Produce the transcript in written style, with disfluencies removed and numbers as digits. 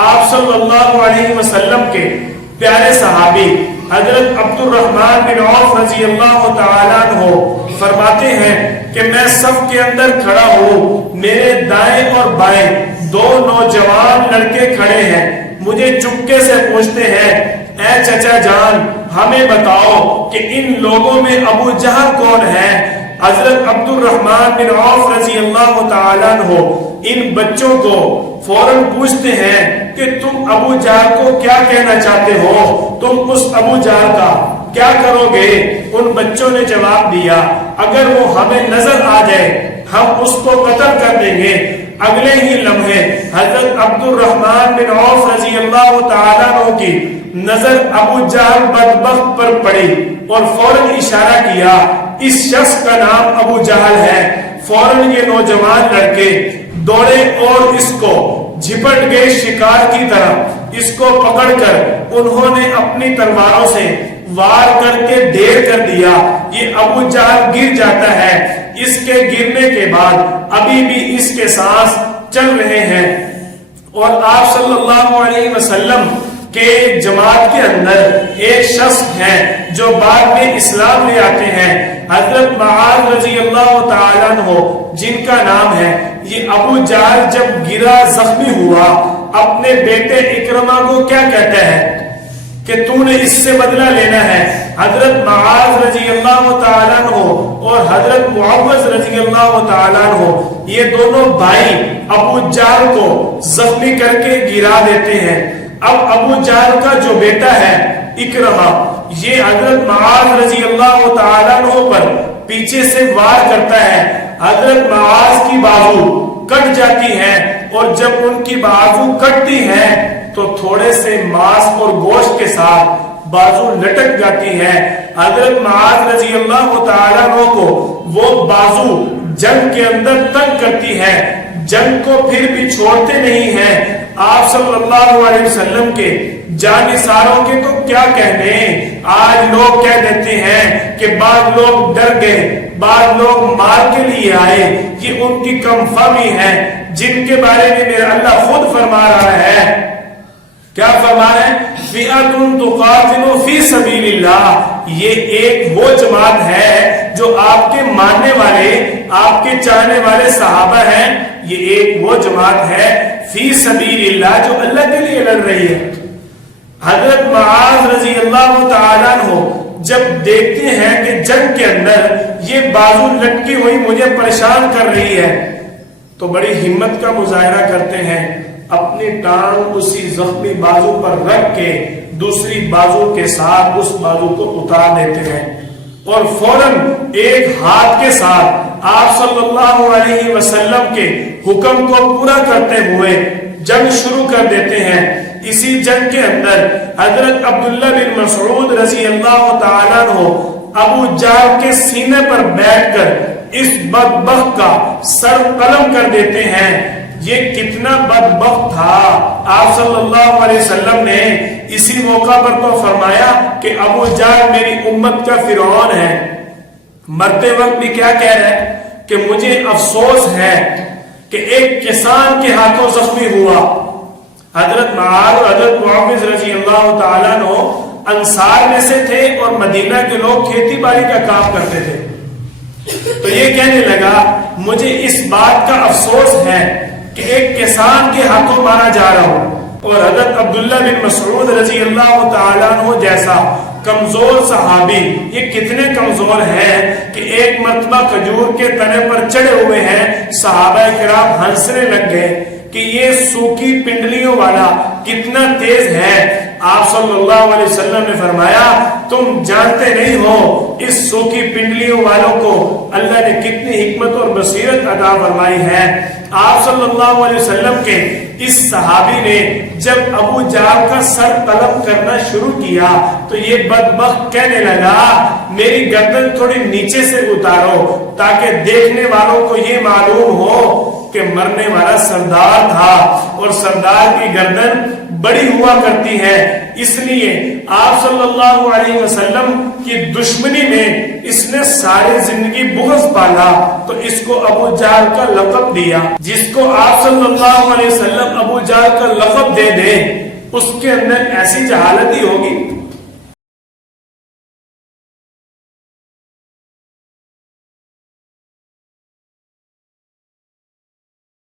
آپ صلی اللہ علیہ وسلم کے پیارے صحابی حضرت عبد الرحمن بن عوف رضی اللہ تعالیٰ عنہ فرماتے ہیں کہ میں صف کے اندر کھڑا ہوں، میرے دائیں اور بائیں دو نوجوان لڑکے کھڑے ہیں، مجھے چپکے سے پوچھتے ہیں اے چچا جان ہمیں بتاؤ کہ ان لوگوں میں ابو جہل کون ہے؟ حضرت عبد الرحمن بن عوف رضی اللہ تعالیٰ عنہ ان بچوں کو فوراً پوچھتے ہیں کہ تم ابو جہل کو کیا کہنا چاہتے ہو، تم اس ابو جہل کا کیا کرو گے؟ ان بچوں نے جواب دیا اگر وہ ہمیں نظر آ جائے ہم اس کو قتل کر دیں گے۔ اگلے ہی لمحے حضرت عبد الرحمن بن عوف رضی اللہ تعالیٰ عنہ کی نظر ابو جہل بدبخت پر پڑی اور فوراً اشارہ کیا اس شخص کا نام ابو جہل ہے۔ فوراً یہ نوجوان لڑکے دوڑے اور اس کو جھپٹ گئے شکار کی طرح، اس کو پکڑ کر انہوں نے اپنی تلواروں سے وار کر کے ڈھیر کر دیا۔ یہ ابو جہل گر جاتا ہے، اس کے گرنے کے بعد ابھی بھی اس کے سانس چل رہے ہیں، اور آپ صلی اللہ علیہ وسلم کہ جماعت کے اندر ایک شخص ہے جو بعد میں اسلام لے آتے ہیں، حضرت معاذ رضی اللہ تعالیٰ عنہ جن کا نام ہے۔ یہ ابو جہل جب گرا زخمی ہوا اپنے بیٹے اکرمہ کو کیا کہتا ہے کہ تو نے اس سے بدلہ لینا ہے۔ حضرت معاذ رضی اللہ تعالیٰ عنہ اور حضرت معوذ رضی اللہ تعالیٰ عنہ یہ دونوں بھائی ابو جہل کو زخمی کر کے گرا دیتے ہیں۔ اب ابو جہل کا جو بیٹا ہے اکرمہ یہ حضرت معاذ رضی اللہ تعالیٰ عنہ پر پیچھے سے وار کرتا ہے، حضرت معاذ کی بازو کٹ جاتی ہے، اور جب ان کی بازو کٹتی ہے تو تھوڑے سے ماس اور گوشت کے ساتھ بازو لٹک جاتی ہے۔ حضرت معاذ رضی اللہ تعالیٰ عنہ کو وہ بازو جنگ کے اندر تنگ کرتی ہے، جنگ کو پھر بھی چھوڑتے نہیں ہیں۔ آپ صلی اللہ علیہ وسلم کے جانثاروں کے تو کیا کہنے، آج لوگ کہہ دیتے ہیں کہ بعض لوگ ڈر گئے، بعض لوگ مار کے لیے آئے، یہ ان کی کم فہمی ہے جن کے بارے میں میرا اللہ خود فرما رہا ہے۔ کیا فرما رہے ہیں؟ فئۃ تقاتل فی سبیل اللہ، یہ ایک وہ جماعت ہے جو آپ کے ماننے والے، آپ کے چاہنے والے صحابہ ہیں، یہ ایک وہ جماعت ہے فی سبیل اللہ جو اللہ کے لیے لڑ رہی ہے۔ حضرت معاذ رضی اللہ تعالیٰ عنہ جب دیکھتے ہیں کہ جنگ کے اندر یہ بازو لٹکی ہوئی مجھے پریشان کر رہی ہے تو بڑی ہمت کا مظاہرہ کرتے ہیں، اپنی ٹانگ اسی زخمی بازو پر رکھ کے دوسری بازو کے ساتھ اس بازو کو اتار دیتے ہیں، اور فوراً ایک ہاتھ کے ساتھ آپ صلی اللہ علیہ وسلم کے حکم کو پورا کرتے ہوئے جنگ شروع کر دیتے ہیں۔ اسی جنگ کے اندر حضرت عبداللہ بن مسعود رضی اللہ تعالیٰ عنہ ابو جہل کے سینے پر بیٹھ کر اس بدبخت کا سر قلم کر دیتے ہیں۔ یہ کتنا بدبخت تھا، آپ صلی اللہ علیہ وسلم نے اسی موقع پر تو فرمایا کہ ابو جہل میری امت کا فرعون ہے۔ مرتے وقت بھی کیا کہہ رہا ہے کہ مجھے افسوس ہے کہ ایک کسان کے ہاتھوں زخمی ہوا۔ حضرت معاذ اور حضرت معوذ رضی اللہ تعالیٰ عنہ انصار میں سے تھے اور مدینہ کے لوگ کھیتی باڑی کا کام کرتے تھے، تو یہ کہنے لگا مجھے اس بات کا افسوس ہے کہ ایک کسان کے ہاتھوں مارا جا رہا ہوں۔ اور حضرت عبداللہ بن مسعود رضی اللہ تعالیٰ عنہ جیسا کمزور صحابی، یہ کتنے کمزور ہیں کہ ایک مرتبہ کھجور کے تنے پر چڑھے ہوئے ہیں، صحابہ کرام ہنسنے لگ گئے کہ یہ سوکھی پنڈلیوں والا کتنا تیز ہے۔ آپ صلی اللہ علیہ وسلم نے فرمایا تم جانتے نہیں ہو اس سوکھی پنڈلیوں والوں کو اللہ نے کتنی حکمت اور بصیرت عطا فرمائی ہے۔ آپ صلی اللہ علیہ وسلم کے اس صحابی نے جب ابو جہل کا سر قلم کرنا شروع کیا تو یہ بدبخت کہنے لگا میری گردن تھوڑی نیچے سے اتارو تاکہ دیکھنے والوں کو یہ معلوم ہو کہ مرنے والا سردار تھا، اور سردار کی گردن بڑی ہوا کرتی ہے، اس لیے آپ صلی اللہ علیہ وسلم کی دشمنی میں اس نے ساری زندگی بغض پالا، تو اس کو ابو جہل کا لقب دیا۔ جس کو آپ صلی اللہ علیہ وسلم ابو جہل کا لقب دے دیں، اس کے اندر ایسی جہالت ہی ہوگی